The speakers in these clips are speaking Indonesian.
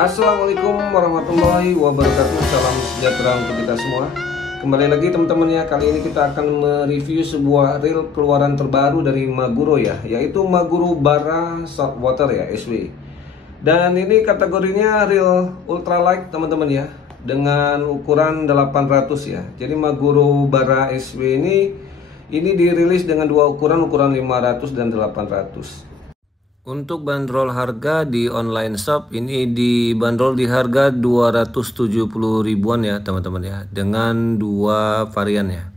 Assalamualaikum warahmatullahi wabarakatuh. Salam sejahtera untuk kita semua. Kembali lagi teman-teman ya. Kali ini kita akan mereview sebuah reel keluaran terbaru dari Maguro ya, yaitu Maguro Bara Saltwater ya, SW. Dan ini kategorinya reel ultralight teman-teman ya, dengan ukuran 800 ya. Jadi Maguro Bara SW ini dirilis dengan dua ukuran 500 dan 800. Untuk bandrol harga di online shop ini dibanderol di harga 270 ribuan ya teman-teman ya, dengan dua varian ya.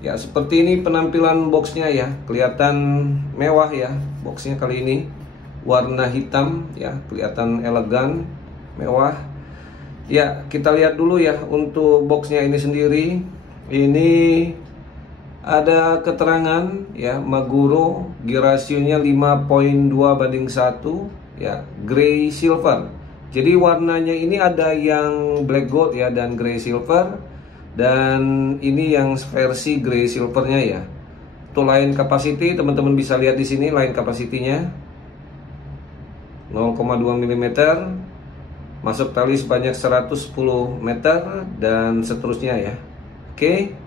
Ya seperti ini penampilan boxnya ya, kelihatan mewah ya. Boxnya kali ini warna hitam ya, kelihatan elegan, mewah. Ya kita lihat dulu ya untuk boxnya ini sendiri. Ini ada keterangan ya, Maguro gear rasionya 5.2:1 ya, gray silver. Jadi warnanya ini ada yang black gold ya dan gray silver, dan ini yang versi gray silvernya ya. Untuk line capacity teman-teman bisa lihat di sini line capacity-nya 0,2 mm, masuk tali sebanyak 110 meter dan seterusnya ya. Oke.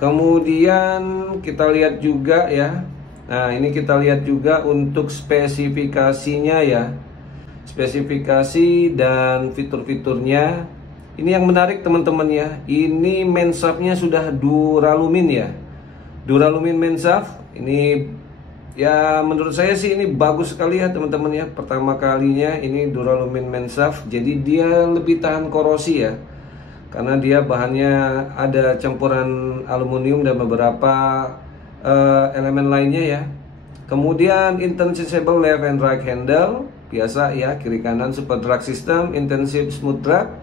Kemudian kita lihat juga ya. Nah, ini kita lihat juga untuk spesifikasinya ya. Spesifikasi dan fitur-fiturnya. Ini yang menarik teman-teman ya. Ini main shaft-nya sudah duralumin ya. Duralumin main shaft. Ini ya menurut saya sih ini bagus sekali ya teman-teman ya. Pertama kalinya ini duralumin main shaft. Jadi dia lebih tahan korosi ya, karena dia bahannya ada campuran aluminium dan beberapa elemen lainnya ya. Kemudian interchangeable left and right handle, biasa ya, kiri kanan, super drag system, intensive smooth drag,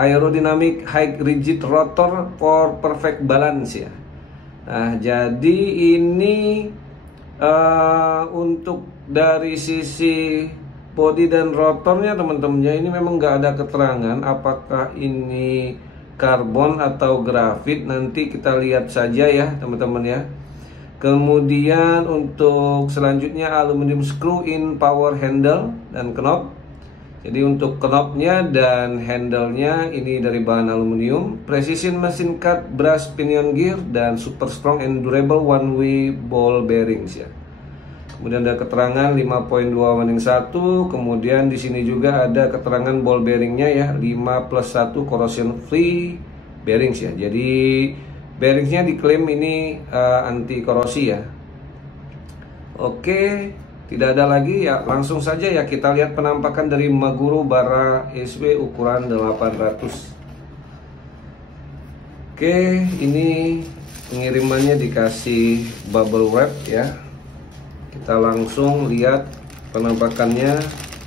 aerodynamic high rigid rotor for perfect balance ya. Nah jadi ini untuk dari sisi body dan rotornya teman-temannya ini memang nggak ada keterangan apakah ini karbon atau grafit, nanti kita lihat saja ya teman-teman ya. Kemudian untuk selanjutnya aluminium screw in power handle dan knob. Jadi untuk knobnya dan handle-nya ini dari bahan aluminium, precision machine cut brass pinion gear, dan super strong and durable one way ball bearings ya. Kemudian ada keterangan 5.2:1. Kemudian di sini juga ada keterangan ball bearingnya ya, 5+1 corrosion free bearings ya. Jadi bearingsnya diklaim ini anti korosi ya. Oke, tidak ada lagi ya, langsung saja ya kita lihat penampakan dari Maguro Bara SW ukuran 800. Oke, ini pengirimannya dikasih bubble wrap ya. Kita langsung lihat penampakannya.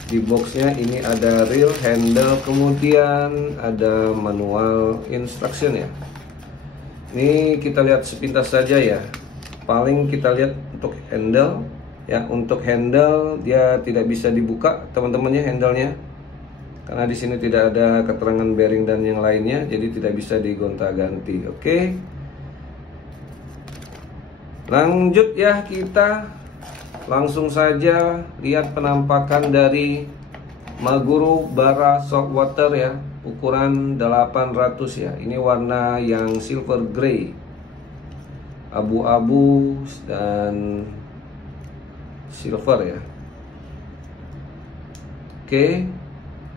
Di boxnya ini ada reel, handle, kemudian ada manual instruction ya. Ini kita lihat sepintas saja ya. Paling kita lihat untuk handle ya. Untuk handle dia tidak bisa dibuka teman-temannya, handle-nya, karena di sini tidak ada keterangan bearing dan yang lainnya, jadi tidak bisa digonta-ganti. Oke. Lanjut ya, kita langsung saja lihat penampakan dari Maguro Bara Saltwater ya, ukuran 800 ya. Ini warna yang silver gray, abu-abu dan silver ya. Oke.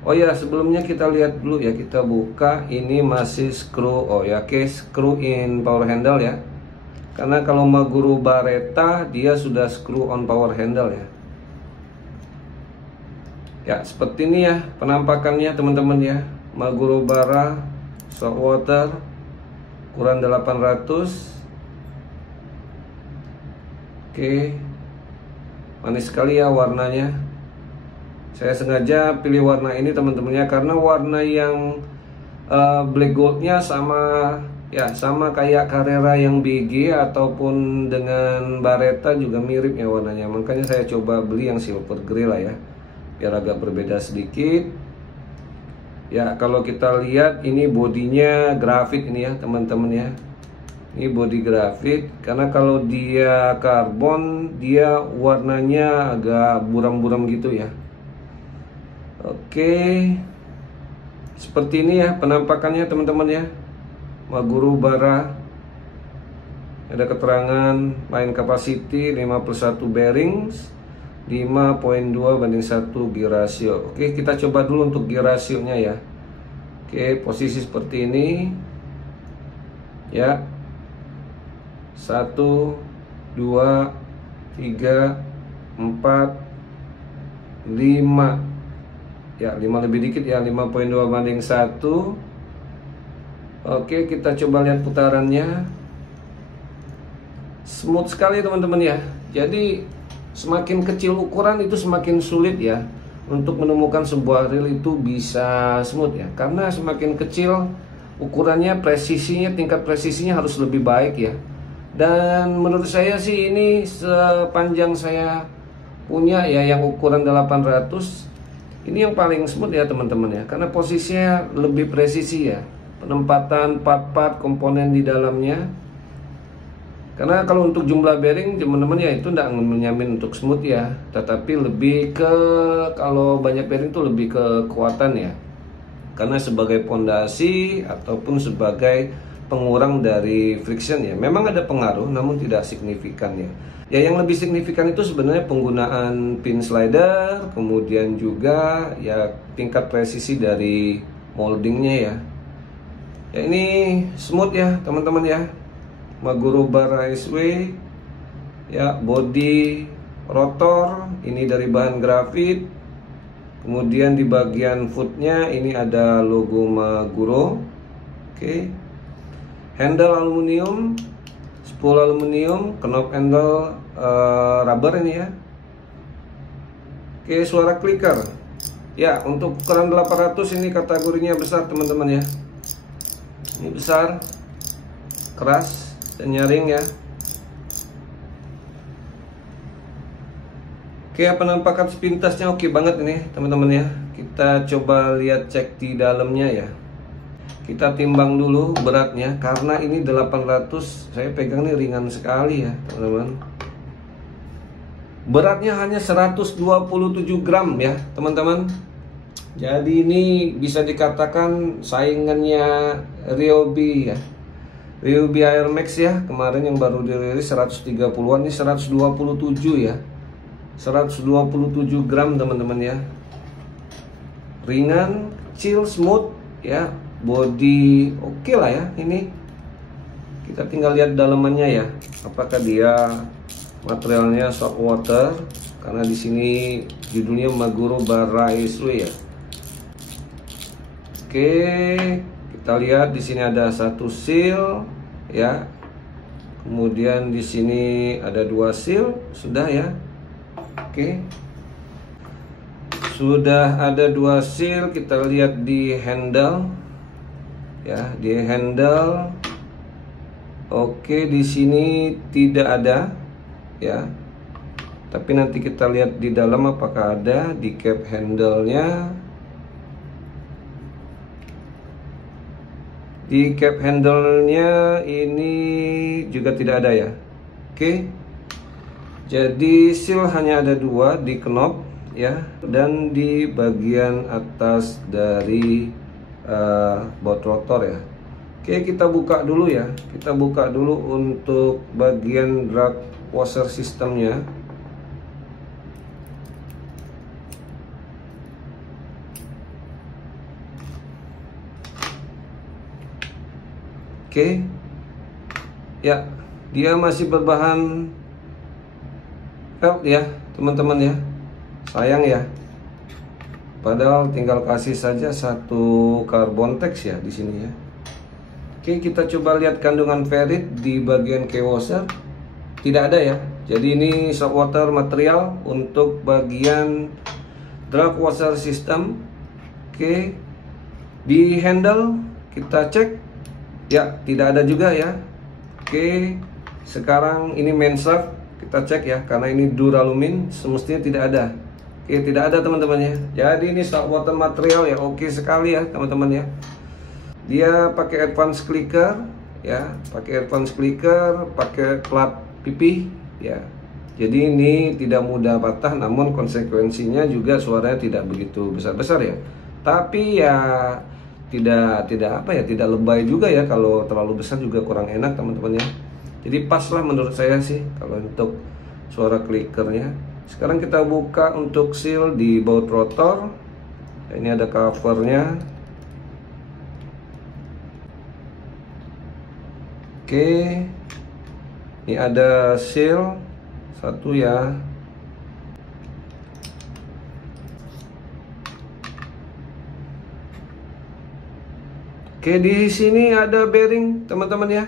Oh ya, sebelumnya kita lihat dulu ya, kita buka. Ini masih screw, oh ya, case screw in power handle ya. Karena kalau Maguro Baretta dia sudah screw on power handle ya. Ya seperti ini ya penampakannya teman-teman ya. Maguro Bara Saltwater ukuran 800. Oke, manis sekali ya warnanya. Saya sengaja pilih warna ini teman-temannya, karena warna yang black goldnya sama ya, sama kayak Carrera yang BG ataupun dengan Baretta juga mirip ya warnanya. Makanya saya coba beli yang silver grey lah ya, biar agak berbeda sedikit. Ya kalau kita lihat ini bodinya grafit ini ya teman-teman ya. Ini body grafit, karena kalau dia karbon dia warnanya agak buram-buram gitu ya. Oke, seperti ini ya penampakannya teman-teman ya. Maguro Bara. Ada keterangan line capacity 51 bearings, 5.2/1 gear ratio. Oke, kita coba dulu untuk gear rasionya ya. Oke, posisi seperti ini ya. 1, 2, 3, 4, 5. Ya, 5 lebih dikit ya, 5.2/1. Oke, kita coba lihat putarannya. Smooth sekali teman-teman ya. Jadi semakin kecil ukuran itu semakin sulit ya untuk menemukan sebuah reel itu bisa smooth ya. Karena semakin kecil ukurannya, presisinya, tingkat presisinya harus lebih baik ya. Dan menurut saya sih ini sepanjang saya punya ya yang ukuran 800, ini yang paling smooth ya teman-teman ya. Karena posisinya lebih presisi ya, penempatan part-part komponen di dalamnya. Karena kalau untuk jumlah bearing teman-teman ya itu tidak menjamin untuk smooth ya, tetapi lebih ke, kalau banyak bearing itu lebih ke kekuatan ya. Karena sebagai pondasi ataupun sebagai pengurang dari friction ya, memang ada pengaruh namun tidak signifikan ya. Ya yang lebih signifikan itu sebenarnya penggunaan pin slider, kemudian juga ya tingkat presisi dari moldingnya ya. Ya ini smooth ya teman-teman ya. Maguro Bara SW ya, body rotor ini dari bahan grafit. Kemudian di bagian footnya ini ada logo Maguro. Oke. Handle aluminium, spool aluminium, knob handle rubber ini ya. Oke, suara clicker. Ya, untuk ukuran 800 ini kategorinya besar teman-teman ya. Ini besar, keras, dan nyaring ya. Oke, penampakan sepintasnya oke banget ini teman-teman ya. Kita coba lihat cek di dalamnya ya. Kita timbang dulu beratnya, karena ini 800, saya pegang ini ringan sekali ya teman-teman. Beratnya hanya 127 gram ya teman-teman. Jadi ini bisa dikatakan saingannya Ryobi ya. Ryobi Air Max ya, kemarin yang baru dirilis 130-an, ini 127 ya. 127 gram teman-teman ya. Ringan, kecil, smooth ya. Body oke lah ya ini. Kita tinggal lihat dalamannya ya. Apakah dia materialnya salt water? Karena di sini judulnya Maguro Bara SW ya. Oke, kita lihat di sini ada satu seal ya. Kemudian di sini ada 2 seal, sudah ya. Oke. Sudah ada 2 seal, kita lihat di handle. Ya, di handle. Oke, di sini tidak ada ya. Tapi nanti kita lihat di dalam apakah ada di cap handle-nya. Di cap handle-nya ini juga tidak ada ya. Oke. Jadi seal hanya ada 2 di knob ya, dan di bagian atas dari baut rotor ya. Oke, kita buka dulu ya. Kita buka dulu untuk bagian drag washer sistemnya. Oke. Ya, dia masih berbahan felt ya, teman-teman ya. Sayang ya. Padahal tinggal kasih saja satu carbon tex ya di sini ya. Oke, kita coba lihat kandungan ferrit di bagian key washer. Tidak ada ya. Jadi ini salt water material untuk bagian drag washer system. Oke. Di handle kita cek. Ya, tidak ada juga ya. Oke. Sekarang ini main shaft kita cek ya, karena ini duralumin, semestinya tidak ada. Oke, tidak ada teman-teman ya. Jadi ini salt water material ya, oke sekali ya teman-teman ya. Dia pakai advance clicker ya, pakai advance clicker, pakai plat pipih ya. Jadi ini tidak mudah patah, namun konsekuensinya juga suaranya tidak begitu besar-besar ya. Tapi ya tidak lebay juga ya. Kalau terlalu besar juga kurang enak teman-teman ya. Jadi pas lah menurut saya sih kalau untuk suara clickernya. Sekarang kita buka untuk seal di baut rotor. Ini ada covernya. Oke, ini ada seal satu ya. Oke, di sini ada bearing teman-teman ya.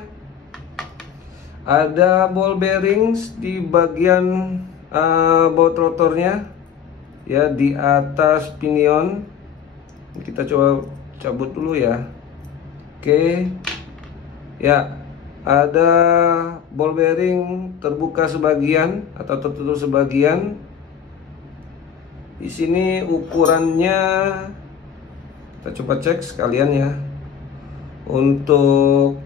Ada ball bearings di bagian baut rotornya ya, di atas pinion. Kita coba cabut dulu ya. Oke ya, ada ball bearing terbuka sebagian atau tertutup sebagian. Di sini ukurannya kita coba cek sekalian ya. Untuk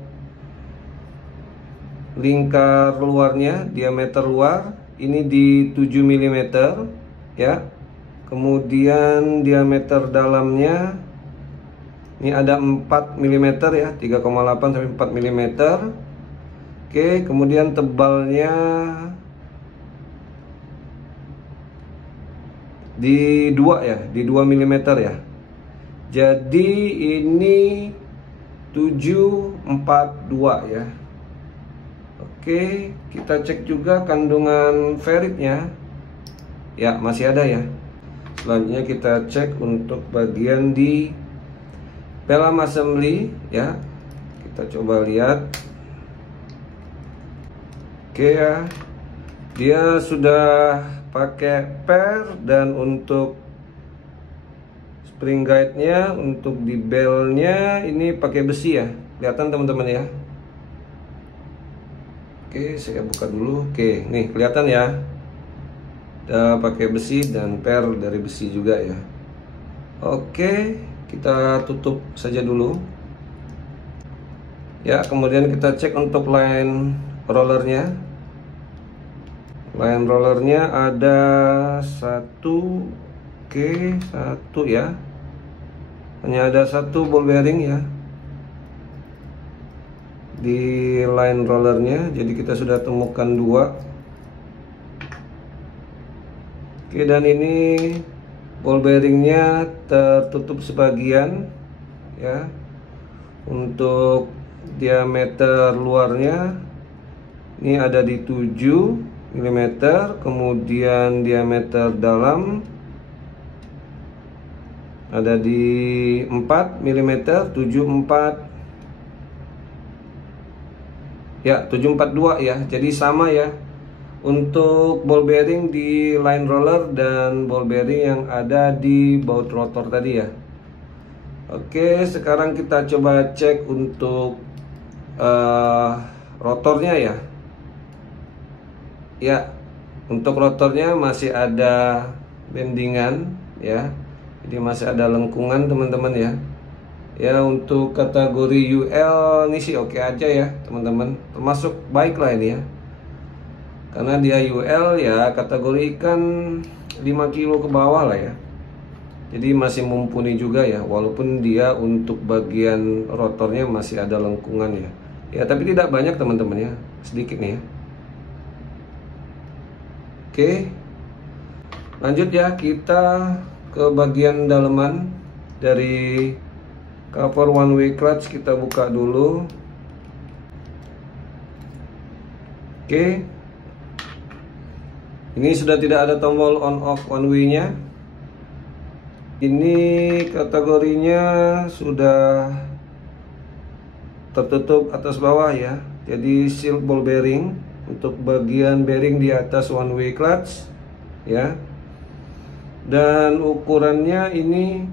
lingkar luarnya, diameter luar ini di 7 mm ya. Kemudian diameter dalamnya ini ada 4 mm ya, 3,8 sampai 4 mm. Oke, kemudian tebalnya di 2 ya, di 2 mm ya. Jadi ini 742 ya. Oke, kita cek juga kandungan ferritnya. Ya, masih ada ya. Selanjutnya kita cek untuk bagian di pelham assembly ya. Kita coba lihat. Oke ya. Dia sudah pakai per, dan untuk spring guide-nya, untuk di bell-nya ini pakai besi ya. Kelihatan teman-teman ya. Oke, saya buka dulu. Oke, nih kelihatan ya. Udah pakai besi dan per dari besi juga ya. Oke, kita tutup saja dulu. Ya, kemudian kita cek untuk line rollernya. Line rollernya ada satu. Oke, satu ya. Hanya ada satu ball bearing ya di line rollernya, jadi kita sudah temukan 2. Oke, dan ini ball bearingnya tertutup sebagian ya. Untuk diameter luarnya ini ada di 7 mm, kemudian diameter dalam ada di 4 mm, 74 ya, 742 ya. Jadi sama ya untuk ball bearing di line roller dan ball bearing yang ada di baut rotor tadi ya. Oke, sekarang kita coba cek untuk rotornya ya. Ya, untuk rotornya masih ada bendingan ya. Jadi masih ada lengkungan teman-teman ya. Ya, untuk kategori UL ini sih oke aja ya teman-teman. Termasuk baik lah ini ya. Karena dia UL ya, kategori ikan 5 kilo ke bawah lah ya. Jadi masih mumpuni juga ya, walaupun dia untuk bagian rotornya masih ada lengkungan ya. Ya, tapi tidak banyak teman-teman ya, sedikit nih ya. Oke, lanjut ya, kita ke bagian daleman dari cover one way clutch. Kita buka dulu. Oke, ini sudah tidak ada tombol on off one way nya. Ini kategorinya sudah tertutup atas bawah ya. Jadi seal ball bearing untuk bagian bearing di atas one way clutch ya. Dan ukurannya ini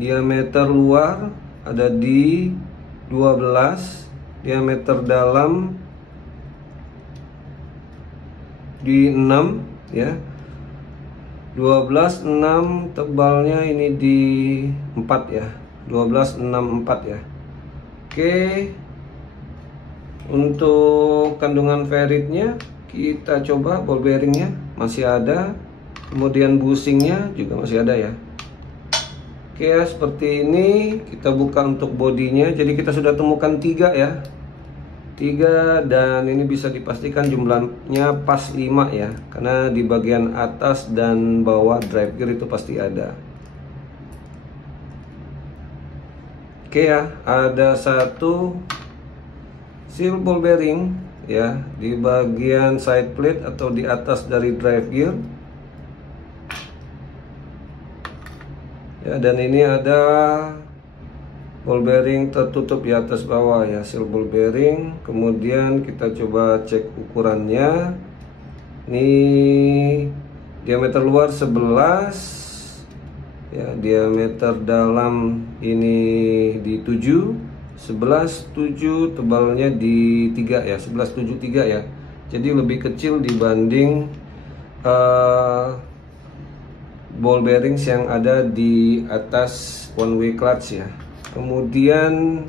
diameter luar ada di 12, diameter dalam di 6 ya. 12, 6, tebalnya ini di 4 ya. 12, 6, 4 ya. Oke, Oke, untuk kandungan ferritnya kita coba. Ball bearingnya masih ada, kemudian bushingnya juga masih ada ya. Oke ya, seperti ini. Kita buka untuk bodinya. Jadi kita sudah temukan 3 ya, 3, dan ini bisa dipastikan jumlahnya pas 5 ya, karena di bagian atas dan bawah drive gear itu pasti ada. Oke ya, ada 1 seal ball bearing ya di bagian side plate atau di atas dari drive gear ya, dan ini ada ball bearing tertutup di atas bawah ya, seal ball bearing. Kemudian kita coba cek ukurannya. Ini diameter luar 11 ya, diameter dalam ini di 7, 11,7, tebalnya di 3 ya, 11,73 ya. Jadi lebih kecil dibanding ball bearings yang ada di atas one way clutch ya. Kemudian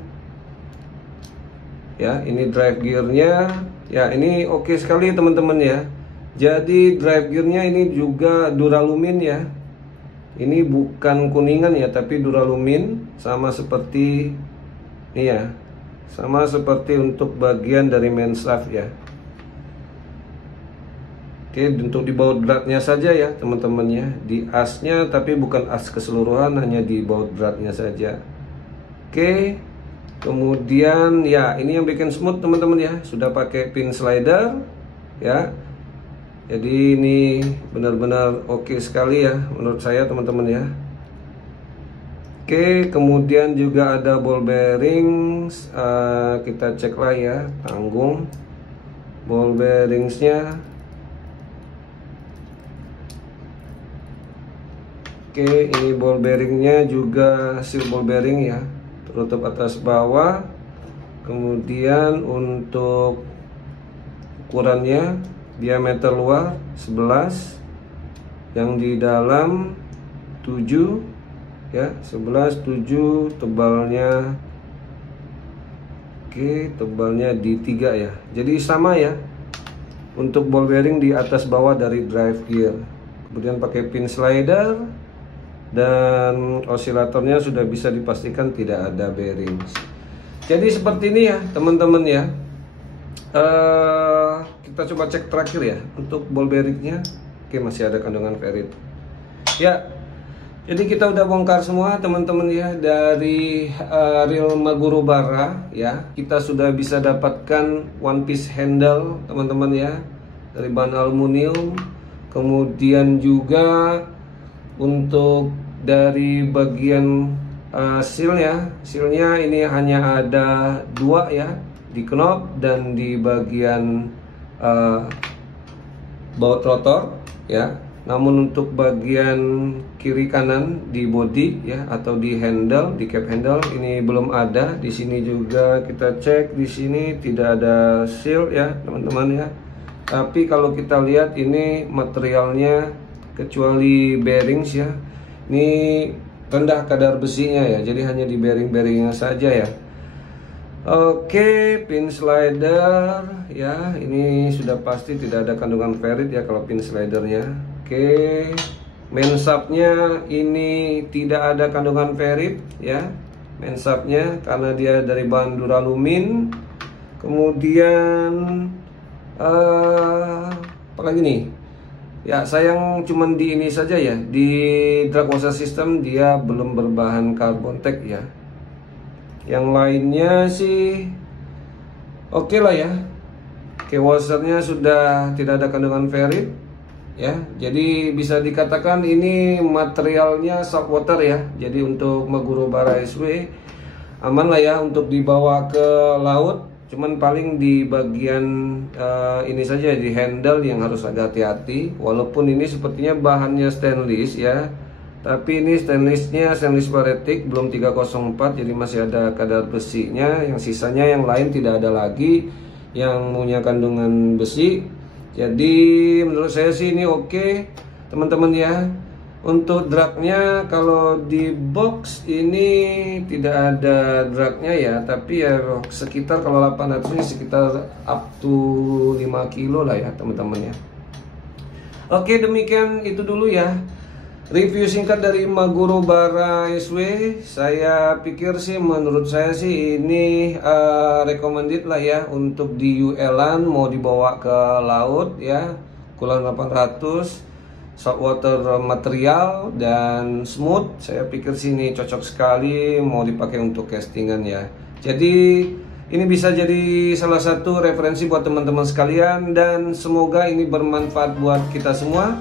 ya, ini drive gearnya ya, ini oke sekali teman-teman ya. Jadi drive gearnya ini juga duralumin ya. Ini bukan kuningan ya, tapi duralumin, sama seperti ini ya, sama seperti untuk bagian dari main shaft ya. Oke, untuk di baut beratnya saja ya teman-teman ya, di asnya, tapi bukan as keseluruhan, hanya di baut beratnya saja. Oke, kemudian ya, ini yang bikin smooth teman-teman ya, sudah pakai pin slider ya. Jadi ini benar-benar oke sekali ya menurut saya teman-teman ya. Oke, kemudian juga ada ball bearings. Kita cek lah ya, tanggung ball bearingsnya. Oke, ini ball bearingnya juga seal ball bearing ya, tertutup atas bawah. Kemudian untuk ukurannya, diameter luar 11, yang di dalam 7 ya, 11,7, tebalnya oke, tebalnya di 3 ya. Jadi sama ya untuk ball bearing di atas bawah dari drive gear. Kemudian pakai pin slider, dan osilatornya sudah bisa dipastikan tidak ada bearing. Jadi seperti ini ya teman-teman ya. Kita coba cek terakhir ya untuk ball bearingnya. Oke, masih ada kandungan ferrit ya. Jadi kita udah bongkar semua teman-teman ya, dari reel Magurubara ya. Kita sudah bisa dapatkan one piece handle teman-teman ya, dari bahan aluminium. Kemudian juga untuk dari bagian seal ya, sealnya ini hanya ada 2 ya, di knob dan di bagian baut rotor ya. Namun untuk bagian kiri kanan di body ya, atau di handle, di cap handle, ini belum ada. Di sini juga kita cek, di sini tidak ada seal ya teman-teman ya. Tapi kalau kita lihat ini materialnya, kecuali bearings ya, ini rendah kadar besinya ya, jadi hanya di bearing-bearingnya saja ya. Oke, pin slider ya, ini sudah pasti tidak ada kandungan ferrit ya kalau pin slidernya. Oke, main shaftnya ini tidak ada kandungan ferrit ya, main shaftnya, karena dia dari bahan duralumin. Kemudian apalagi nih ya, sayang cuman di ini saja ya, di drag washer system dia belum berbahan carbon tech ya. Yang lainnya sih oke lah ya. Oke, washernya sudah tidak ada kandungan ferrit ya, jadi bisa dikatakan ini materialnya saltwater ya. Jadi untuk Magurubara SW aman lah ya untuk dibawa ke laut. Cuman paling di bagian ini saja, di handle yang harus agak hati-hati. Walaupun ini sepertinya bahannya stainless ya, tapi ini stainlessnya stainless baretik, belum 304, jadi masih ada kadar besinya. Yang sisanya yang lain tidak ada lagi yang punya kandungan besi. Jadi menurut saya sih ini oke teman-teman ya. Untuk dragnya kalau di box ini tidak ada dragnya ya, tapi ya sekitar kalau 800 ini sekitar up to 5 kilo lah ya teman-teman ya. Oke, demikian itu dulu ya review singkat dari Maguro Bara SW. Saya pikir sih, menurut saya sih ini recommended lah ya untuk di UL-an, mau dibawa ke laut ya. Ukuran 800, saltwater material dan smooth. Saya pikir sini cocok sekali mau dipakai untuk castingan ya. Jadi ini bisa jadi salah satu referensi buat teman-teman sekalian, dan semoga ini bermanfaat buat kita semua.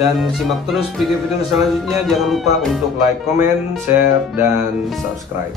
Dan simak terus video-video selanjutnya. Jangan lupa untuk like, comment, share, dan subscribe.